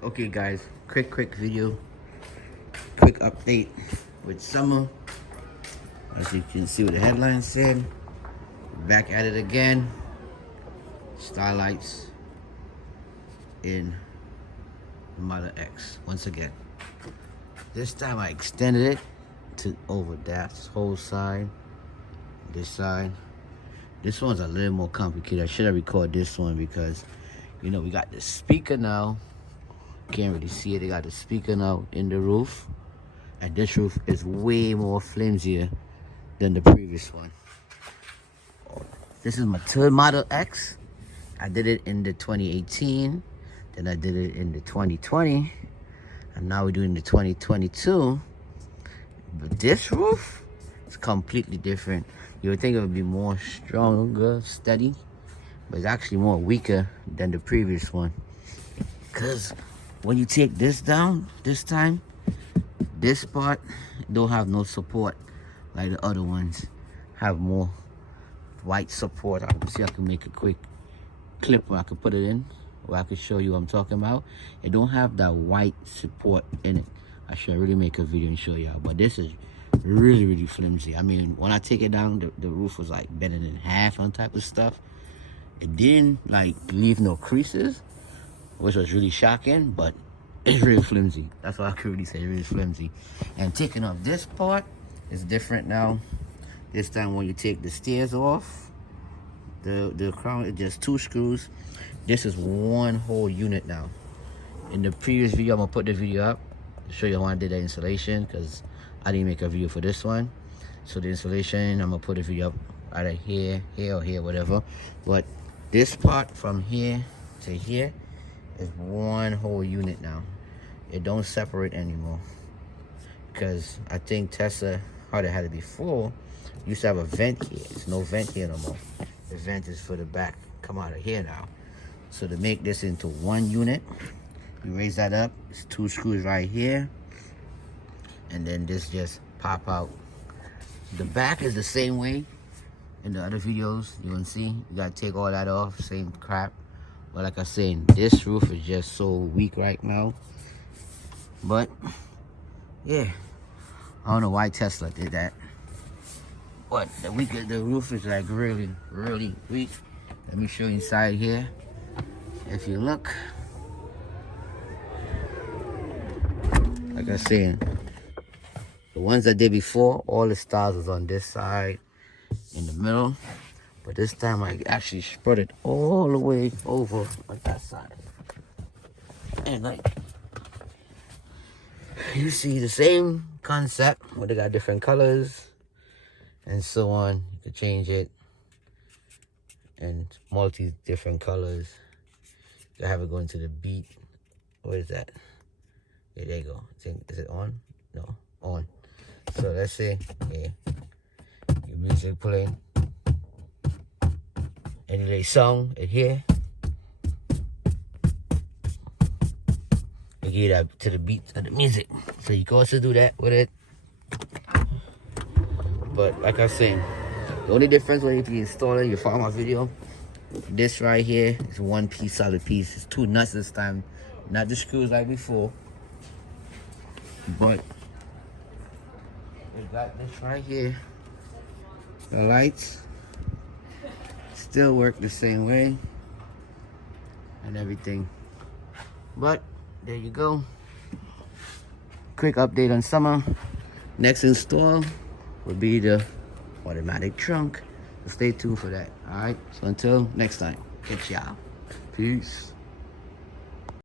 Okay guys, quick video, quick update with summer. As you can see what the headline said, back at it again. Starlights in Model X once again. This time I extended it to over that whole side, this side. This one's a little more complicated. I should have recorded this one because, you know, we got the speaker now. Can't really see it. They got the speaker now in the roof, and this roof is way more flimsier than the previous one. This is my third Model X. I did it in the 2018, then I did it in the 2020, and now we're doing the 2022. But this roof is completely different. You would think it would be more stronger, steady, but it's actually more weaker than the previous one. Because when you take this down this time, this part don't have no support like the other ones have. More white support. I can see I can make a quick clip where I can put it in, where I can show you what I'm talking about. It don't have that white support in it. I should really make a video and show y'all, but this is really flimsy. I mean, when I take it down, the roof was like bending in half on type of stuff. It didn't like leave no creases, which was really shocking, but it's real flimsy. That's what I could really say, really flimsy. And taking off this part is different now. This time when you take the stairs off, the crown is just 2 screws. This is one whole unit now. In the previous video, I'm gonna put the video up to show you how I did the installation, because I didn't make a video for this one. So the installation, I'm gonna put a video up either here or here, whatever. But this part from here to here is one whole unit now. It don't separate anymore, because I think Tesla, how they had it before, used to have a vent here. There's no vent here no more. The vent is for the back, come out of here now. So to make this into one unit, you raise that up, it's 2 screws right here, and then this just pop out. The back is the same way in the other videos. You can see, you gotta take all that off, same crap. But like I said, this roof is just so weak right now. But yeah, I don't know why Tesla did that. But the roof is like really weak. Let me show you inside here. If you look, like I said, the ones I did before, all the stars was on this side in the middle. But this time I actually spread it all the way over on that side. And like, you see the same concept, but they got different colors and so on. You can change it and multi different colors. You have it going to the beat. What is that? Yeah, there you go. Is it on? No, on. So let's say, yeah, your music playing. And you lay song in here. You get that to the beat of the music. So you can also do that with it. But like I was saying, the only difference when you install it, you follow my video, this right here is one piece, solid piece. It's 2 nuts this time, not the screws like before. But we got this right here. The lights still work the same way and everything. But there you go. Quick update on summer. Next install will be the automatic trunk. So stay tuned for that. Alright, so until next time, catch y'all. Peace.